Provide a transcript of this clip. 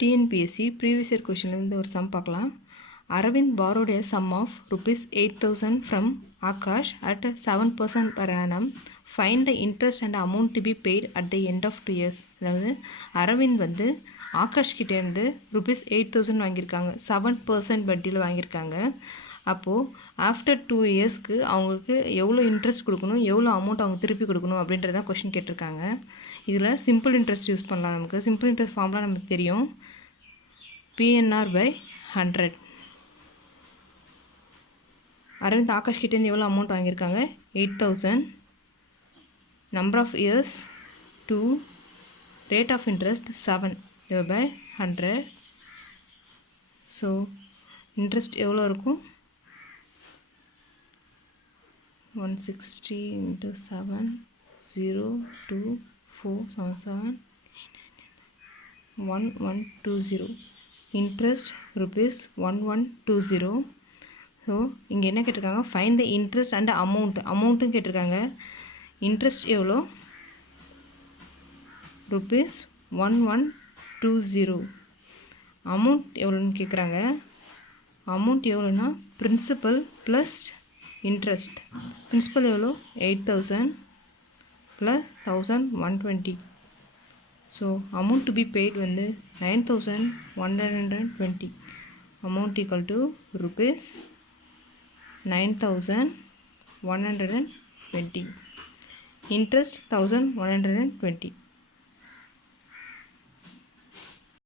TNPSC previous year கொஷின்லேருந்து ஒரு some பார்க்கலாம். Aravind borrowed a sum of rupees 8,000 from Akash at 7% per annum. Find the interest and amount to be paid at the end of 2 years. அதாவது அரவிந்த் வந்து ஆகாஷ் கிட்டேருந்து rupees 8,000 வாங்கியிருக்காங்க, 7% வட்டியில் வாங்கியிருக்காங்க. அப்போது after 2 இயர்ஸ்க்கு அவங்களுக்கு எவ்வளோ இன்ட்ரெஸ்ட் கொடுக்கணும், எவ்வளோ அமௌண்ட் அவங்க திருப்பி கொடுக்கணும் அப்படின்றதான் கொஷின் கேட்டிருக்காங்க. இதில் சிம்பிள் இன்ட்ரெஸ்ட் யூஸ் பண்ணலாம். நமக்கு சிம்பிள் இன்ட்ரெஸ்ட் ஃபார்ம்லாம் நமக்கு தெரியும். PNR/100. அரவிந்த் ஆகாஷ் கிட்டேருந்து எவ்வளோ அமௌண்ட் வாங்கியிருக்காங்க, 8,000. Number of years 2, rate of interest 7/100. So interest எவ்வளோ இருக்கும், 160 × 7, 0, 2, 4, 7, 7, 1120. Interest rupees 1120. ஸோ இங்கே என்ன கேட்டிருக்காங்க, ஃபைன் த இன்ட்ரெஸ்ட் அண்ட் அமௌண்ட்டும் கேட்டிருக்காங்க. இன்ட்ரெஸ்ட் எவ்வளோ, ருபீஸ் 1120. அமௌண்ட் எவ்வளோன்னு கேட்குறாங்க. அமௌண்ட் எவ்வளோன்னா பிரின்சிபல் ப்ளஸ் இன்ட்ரெஸ்ட். பிரின்சிபல் எவ்வளோ, 8,000 plus 1,120. So amount to be paid வந்து 9,120. Amount equal to rupees 9,120. Interest 1,120.